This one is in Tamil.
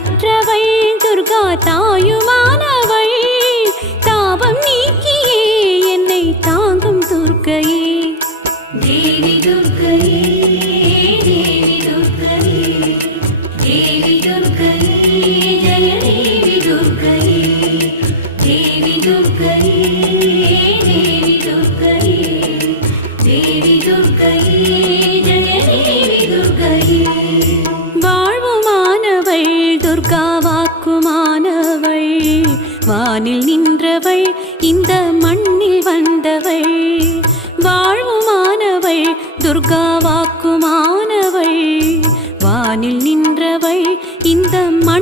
கற்றவள் துர்கா தாயுமானவள் தாபம் நீக்கியே என்னை தாங்கும் துர்க்கையே தேவி துர்க்கையே தேவி துர்க்கையே தேவி துர்க்கையே ஜய தேவி துர்க்கையே தேவி துர்க்கையே தேவி துர்க்கையே தேவி துர்க்கையே ஜய தேவி துர்க்கையே வாழ்வுமானவள் துர்கா வாக்குமானவள் வானில் நின்றவள் இந்த மண்ணில் வந்தவள் வாழ்வுமானவள் துர்கா வாக்குமானவள் வானில் நின்றவள் இந்த மண்